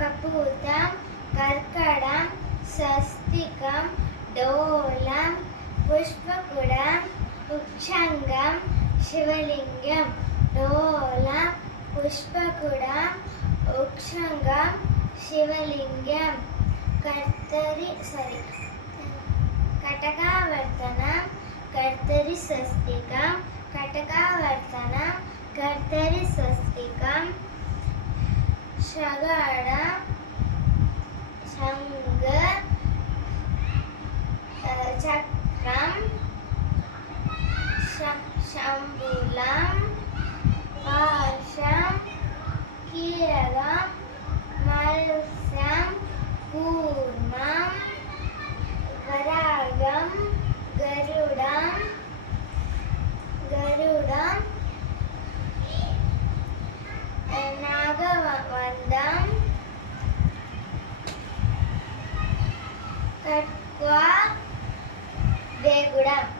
కపూతం, కర్కడం, స్వస్తికం, డోలం, పుష్పకుడం, వృక్షంగం, శివలింగం. డోలం, పుష్పకుడం, వృక్షంగం, శివలింగం. కటకావర్తనం, కర్తరి స్వస్తికం, కటకావర్తనం, కర్తరి స్వస్తికం. శగడం, శంఖ, చక్రం, శంబులం, పాశం, కీలకం, మత్స్యం, కూర్మం, వరాగం, గరుడం, నాగవందం, కట్వ, వేగుడం.